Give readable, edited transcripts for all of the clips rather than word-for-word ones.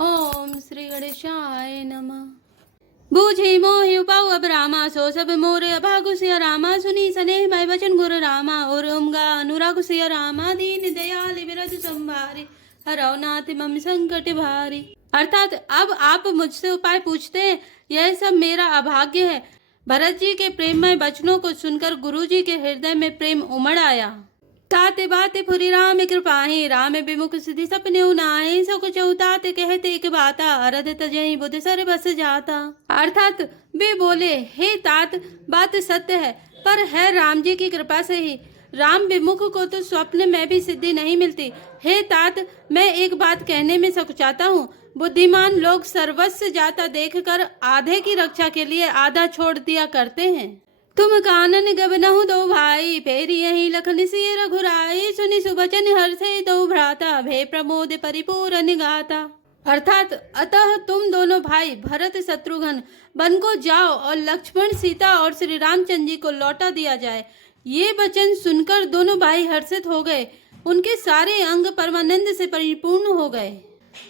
ओम श्री गणेशाय नमः। बूझे मोहि उपाउ अब रामा, सो सब मोरे अभागु सिया रामा, सुनी सने मैं वचन गुरु रामा, और उमगा अनुराग सिया रामा, दीन दयाल बिरद संभारे, हरौ नाथ मम संकट भारी। अर्थात अब आप मुझसे उपाय पूछते हैं, यह सब मेरा अभाग्य है। भरत जी के प्रेममय वचनों को सुनकर गुरु जी के हृदय में प्रेम उमड़ आया। ताते बाते फुरी राम कृपाही, राम विमुख सिद्धि सपने उनाए, सो कुछ उताते कहते एक बाता, अरद तजहि बुध सर बस जाता। अर्थात वे बोले, हे तात, बात सत्य है, पर है राम जी की कृपा से ही। राम विमुख को तो स्वप्न में भी सिद्धि नहीं मिलती। हे तात, मैं एक बात कहने में सकुचाता हूँ। बुद्धिमान लोग सर्वस्व जाता देखकर आधे की रक्षा के लिए आधा छोड़ दिया करते हैं। तुम कानन गबनहु दो भाई, फेर यही लखन सिय रघुराई, सुनि सुबचन हर्षे दो भ्राता, भे प्रमोद परिपूर्ण गाता। अर्थात अतः तुम दोनों भाई भरत शत्रुघ्न वन को जाओ और लक्ष्मण सीता और श्री रामचंद्र जी को लौटा दिया जाए। ये वचन सुनकर दोनों भाई हर्षित हो गए। उनके सारे अंग परमानंद से परिपूर्ण हो गए।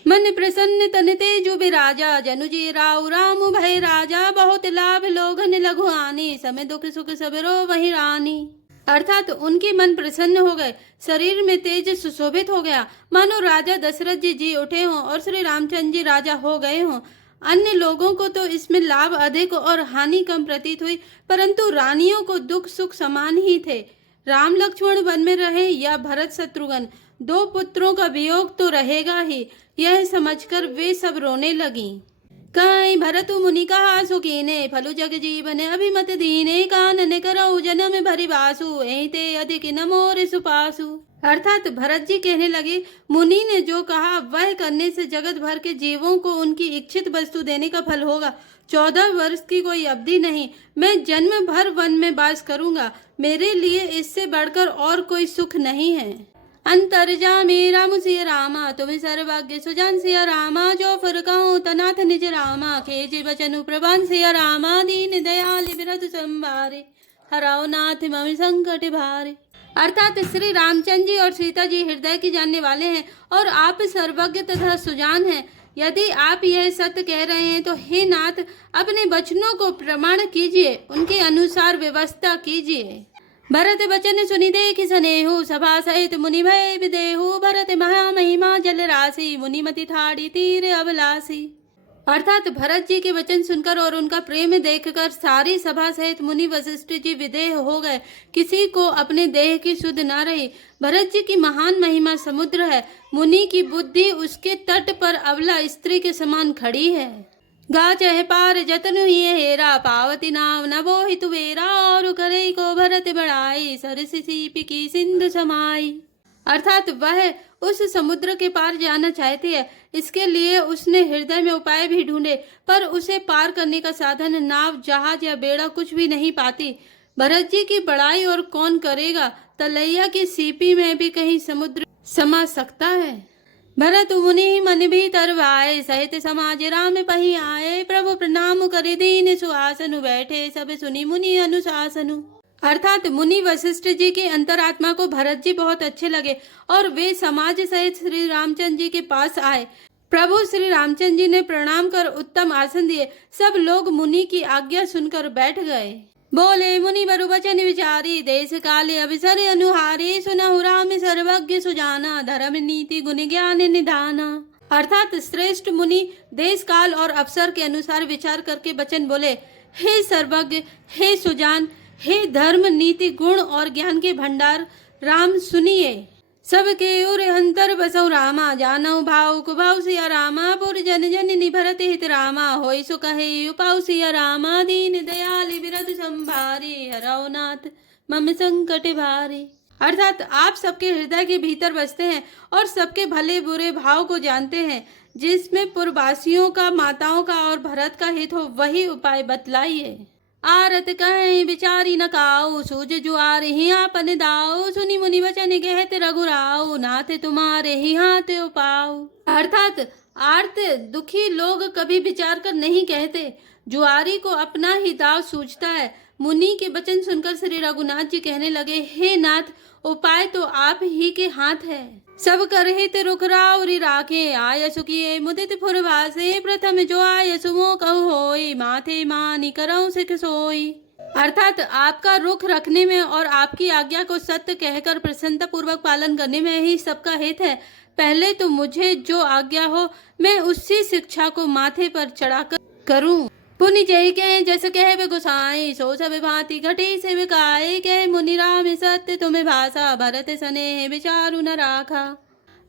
मन प्रसन्न तन तेजु बिराजा, जनु जी राउ राम भय राजा, बहुत लाभ लोघन लघु आनी, समय दुख सुख सबरो वही रानी। अर्थात उनके मन प्रसन्न हो गए, शरीर में तेज सुशोभित हो गया, मानो राजा दशरथ जी उठे हों और श्री रामचंद्र जी राजा हो गए हों। अन्य लोगों को तो इसमें लाभ अधिक और हानि कम प्रतीत हुई, परंतु रानियों को दुख सुख समान ही थे। राम लक्ष्मण वन में रहे या भरत शत्रुघ्न, दो पुत्रों का वियोग तो रहेगा ही। यह समझकर वे सब रोने लगी। कहीं भरतु मुनि कहा सुखीने, फलु जग जीवन अभिमत दीने, कानन करौ जन्म भरि बासु, एते अधिक न मोर सुपासु। अर्थात भरत जी कहने लगे, मुनि ने जो कहा वह करने से जगत भर के जीवों को उनकी इच्छित वस्तु देने का फल होगा। 14 वर्ष की कोई अवधि नहीं, मैं जन्म भर वन में वास करूंगा। मेरे लिए इससे बढ़कर और कोई सुख नहीं है। अंतर्जामी राम सिया रामा, तुम्हें सर्वज्ञ सुजान सिया रामा, जो फुर कहूँ तनाथ निज रामा, खेज बचनु प्रभान सिया रामा, दीन दयाल बिरद संभारे, हराओ नाथ मम संकट भारे। अर्थात श्री रामचंद्र जी और सीता जी हृदय की जानने वाले हैं और आप सर्वज्ञ तथा सुजान हैं। यदि आप यह सत्य कह रहे हैं तो हे नाथ, अपने वचनों को प्रमाण कीजिए, उनके अनुसार व्यवस्था कीजिए। भरत वचन सुनि देखि सनेहु, सभा सहित मुनि भय विदेहु, भरत महामहिमा जल राशि, मुनिमति ठाड़ी तीर अभिलाषी। अर्थात भरत जी के वचन सुनकर और उनका प्रेम देखकर सारी सभा सहित मुनि वशिष्ठ जी विदेह हो गए। किसी को अपने देह की सुध न रही। भरत जी की महान महिमा समुद्र है, मुनि की बुद्धि उसके तट पर अबला स्त्री के समान खड़ी है। गा चह पार जतन ही हेरा, पावती नाव न बोहि तुवेरा, और करे को भरत बढ़ाई, सरसी सीपी की सिंधु समाई। अर्थात वह उस समुद्र के पार जाना चाहती है। इसके लिए उसने हृदय में उपाय भी ढूंढे, पर उसे पार करने का साधन नाव, जहाज या बेड़ा कुछ भी नहीं पाती। भरत जी की बड़ाई और कौन करेगा। तलैया की सीपी में भी कहीं समुद्र समा सकता है। भरत मुनि मन भीतर भाए, सहित समाज राम पही आए, प्रभु प्रणाम करे दीन सुहासनु, बैठे सब सुनी मुनि अनुशासनु। अर्थात मुनि वशिष्ठ जी की अंतरात्मा को भरत जी बहुत अच्छे लगे और वे समाज सहित श्री रामचंद्र जी के पास आए। प्रभु श्री रामचंद्र जी ने प्रणाम कर उत्तम आसन दिए। सब लोग मुनि की आज्ञा सुनकर बैठ गए। बोले मुनि बरु वचन विचारी, देश काले अवसर अनुहारी, सुनहु राम सर्वज्ञ सुजाना, धर्म नीति गुण ज्ञान निधाना। अर्थात श्रेष्ठ मुनि देश काल और अवसर के अनुसार विचार करके वचन बोले, हे सर्वज्ञ, हे सुजान, हे धर्म नीति गुण और ज्ञान के भंडार राम, सुनिए। सबके उर अंतर बसौ रामा, जानौ भाव कुभाव सिया रामा, पुर जन जन निभरत हित रामा, होय सो कहे उपाव सिया रामा, दीन दयाल बिरद संभारे, हरौ नाथ मम संकट भारे। अर्थात आप सबके हृदय के भीतर बसते हैं और सबके भले बुरे भाव को जानते हैं। जिसमें पुरवासियों का, माताओं का और भरत का हित हो, वही उपाय बतलाइए। आरत कहीं विचारी न काऊ, सूझ जुआर ही आपन दाऊ, सुनी मुनि वचन कहत रघुराऊ, नाथ तुम्हारे ही हाथ उपाऊ। अर्थात आर्त दुखी लोग कभी विचार कर नहीं कहते, जुआरी को अपना ही दाव सूझता है। मुनि के वचन सुनकर श्री रघुनाथ जी कहने लगे, हे नाथ, उपाय तो आप ही के हाथ है। सब करहित रुख राउरी राखे, आयसु किए मुदित फुरवासे, प्रथम जो आयसु मो कहु होई, माथे मानी करऊं सिख सोई। अर्थात आपका रुख रखने में और आपकी आज्ञा को सत्य कहकर प्रसन्नता पूर्वक पालन करने में ही सबका हित है। पहले तो मुझे जो आज्ञा हो मैं उसी शिक्षा को माथे पर चढ़ाकर करूं। पुनि जय कह जस कह वे गोसाई, सो सब भांति घटी से विकाय, कह मुनि राम सत्य तुम्हें भाषा, भरत स्नेह विचारु न राखा।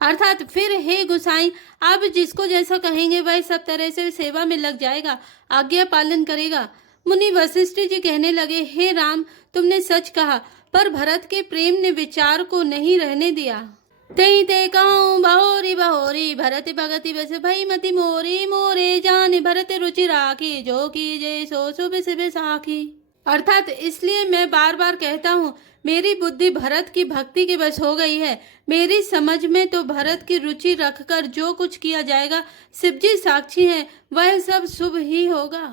अर्थात फिर हे गोसाई, आप जिसको जैसा कहेंगे वह सब तरह से सेवा में लग जाएगा, आज्ञा पालन करेगा। मुनि वशिष्ठ जी कहने लगे, हे राम तुमने सच कहा, पर भरत के प्रेम ने विचार को नहीं रहने दिया। तई ते कहूँ बहोरी बहोरी, भरत भगति बस भई मति मोरी, मोरे जान भरत रुचि राखी, जो की जय सो सुब सिब साखी। अर्थात इसलिए मैं बार बार कहता हूँ, मेरी बुद्धि भरत की भक्ति के बस हो गई है। मेरी समझ में तो भरत की रुचि रखकर जो कुछ किया जाएगा, शिव जी साक्षी हैं, वह सब शुभ ही होगा।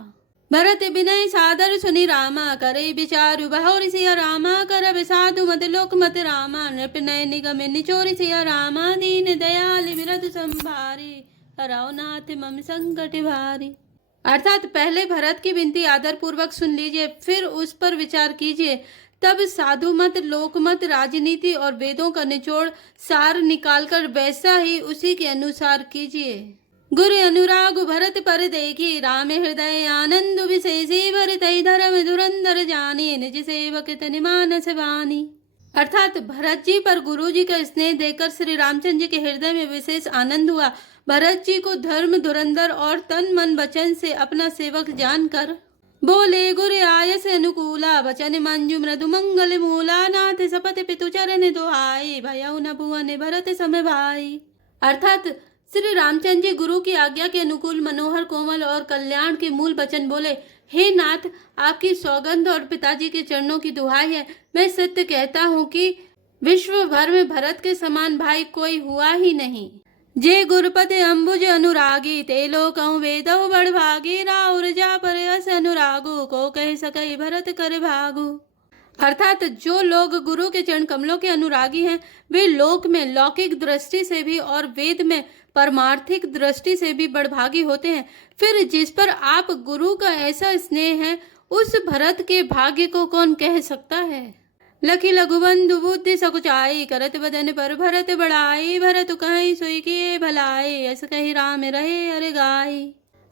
भरत विनय सादर सुनि रामा, करे विचारु बहोरी सिया रामा, कर साधु मत लोक मत रामा, नृप नय निगम निचोरी सिया रामा, दीन दयाल विरध संभारी, हराओ नाथ मम संकट भारी। अर्थात पहले भरत की विनती आदर पूर्वक सुन लीजिए, फिर उस पर विचार कीजिए, तब साधु मत लोक मत राजनीति और वेदों का निचोड़ सार निकालकर वैसा ही उसी के अनुसार कीजिए। गुरु अनुराग भरत पर देखी, राम हृदय आनंद विशेषी, भरत धर्म धुरंधर जानी, निज सेवक तनि मानस वानी। अर्थात भरत जी पर गुरु जी का स्नेह देकर श्री रामचंद्र जी के हृदय में विशेष आनंद हुआ। भरत जी को धर्म धुरंधर और तन मन वचन से अपना सेवक जानकर बोले, गुरु आयस अनुकूला, वचन मंजु मृदु मंगल मूला, नाथ सपत पितु चरण दुहाई, भयउ न भुवन भरत सम भाई। अर्थात श्री रामचंद्र जी गुरु की आज्ञा के अनुकूल मनोहर कोमल और कल्याण के मूल वचन बोले, हे नाथ आपकी सौगंध और पिताजी के चरणों की दुहाई है, मैं सत्य कहता हूँ कि विश्व भर में भरत के समान भाई कोई हुआ ही नहीं। जे गुरुपति अंबुज अनुरागी, ते लोकहु वेदहु बड़ भागी, राउर जा पर अस अनुरागु, को कह सकई भरत कर भागु। अर्थात जो लोग गुरु के चरण कमलों के अनुरागी हैं, वे लोक में लौकिक दृष्टि से भी और वेद में परमार्थिक दृष्टि से भी बड़भागी होते हैं। फिर जिस पर आप गुरु का ऐसा स्नेह है, उस भरत के भाग्य को कौन कह सकता है। लखी लघुबंधु बुद्धि सकुचाई, करत बदन पर भरत बढ़ाई, भरत कहीं सोई किए भलाई, ऐसा कही राम रहे अरे गाई।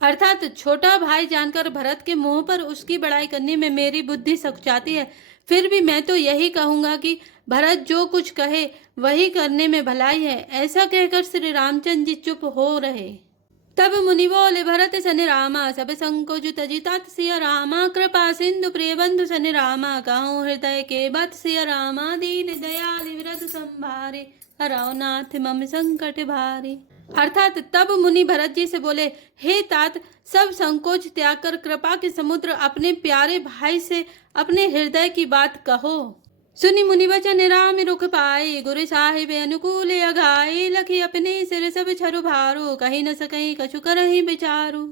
अर्थात छोटा भाई जानकर भरत के मुंह पर उसकी बड़ाई करने में मेरी बुद्धि सकुचाती है। फिर भी मैं तो यही कहूंगा कि भरत जो कुछ कहे वही करने में भलाई है। ऐसा कहकर श्री रामचंद्र जी चुप हो रहे। तब मुनि बोले, भरत सन रामा, सब संकोच तजि तात सिया रामा, कृपा सिंधु प्रिय बंधु सन रामा, कहूँ हृदय के बत सिया रामा, दीन दयाल विरध संभारे, हराओ नाथ मम संकट भारी। अर्थात तब मुनि भरत जी से बोले, हे तात सब संकोच त्याग कर कृपा के समुद्र अपने प्यारे भाई से अपने हृदय की बात कहो। सुनि मुनि वचन राम रुख पाए, गुरु साहिब अनुकूल अघाई, लखी अपने सिर सब छरु भारू, कहीं न सकहीं कछु करहीं विचारू।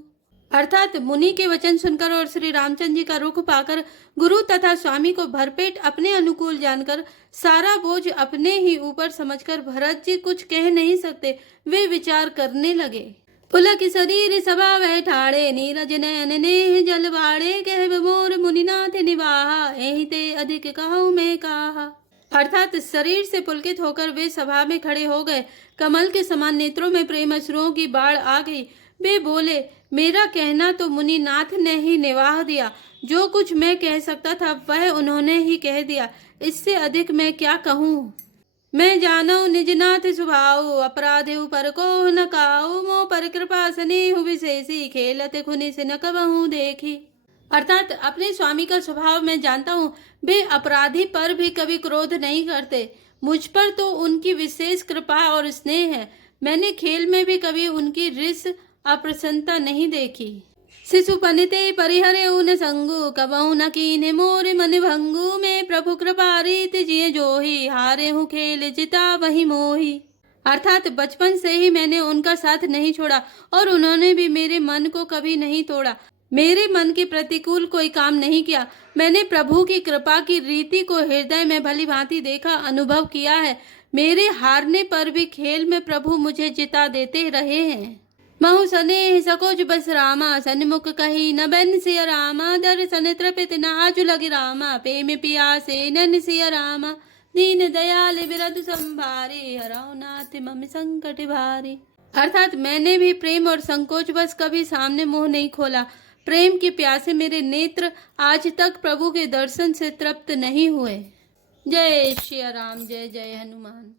अर्थात मुनि के वचन सुनकर और श्री रामचंद्र जी का रुख पाकर गुरु तथा स्वामी को भरपेट अपने अनुकूल जानकर सारा बोझ अपने ही ऊपर समझकर भरत जी कुछ कह नहीं सकते। वे विचार करने लगे। पुलक शरीर सभा वह ठाड़े, नीरज नयन नेह जल बाड़े, कह मोर मुनिनाथ निवाहा, एहि ते अधिक कहूँ मैं कहा। अर्थात शरीर से पुलकित होकर वे सभा में खड़े हो गए। कमल के समान नेत्रों में प्रेम अश्रुओं की बाढ़ आ गई। वे बोले, मेरा कहना तो मुनिनाथ ने ही निवाह दिया। जो कुछ मैं कह सकता था वह उन्होंने ही कह दिया। इससे अधिक मैं क्या कहूँ। मैं जानो निज नाथ सुभाऊ, अपराधे पर को न काऊ, मोह पर कृपा स्नेहु विशेषी, खेलत खुनि से न कबहू देखी। अर्थात अपने स्वामी का स्वभाव मैं जानता हूँ। वे अपराधी पर भी कभी क्रोध नहीं करते। मुझ पर तो उनकी विशेष कृपा और स्नेह है। मैंने खेल में भी कभी उनकी रिस अप्रसन्नता नहीं देखी। शिशु पनिते परिहरे उन संगु, कबहू न कीने मोर मन भंगु, में प्रभु कृपा रीत जिये जोही, हारे हूँ खेल जिता वही मोही। अर्थात बचपन से ही मैंने उनका साथ नहीं छोड़ा और उन्होंने भी मेरे मन को कभी नहीं तोड़ा। मेरे मन के प्रतिकूल कोई काम नहीं किया। मैंने प्रभु की कृपा की रीति को हृदय में भली भांति देखा, अनुभव किया है। मेरे हारने पर भी खेल में प्रभु मुझे जिता देते रहे हैं। महु सनेह सकोच बस रामा, सन्मुख कही न बैन सिया रामा, दर्शन तृपित नाजु लगी रामा, प्रेम पियासे नन सिया रामा, दीन दयाल बिरधु संभारे, हरौ नाथ मम संकट भारे। अर्थात मैंने भी प्रेम और संकोच बस कभी सामने मुंह नहीं खोला। प्रेम की प्यासे मेरे नेत्र आज तक प्रभु के दर्शन से तृप्त नहीं हुए। जय श्री राम, जय जय हनुमान।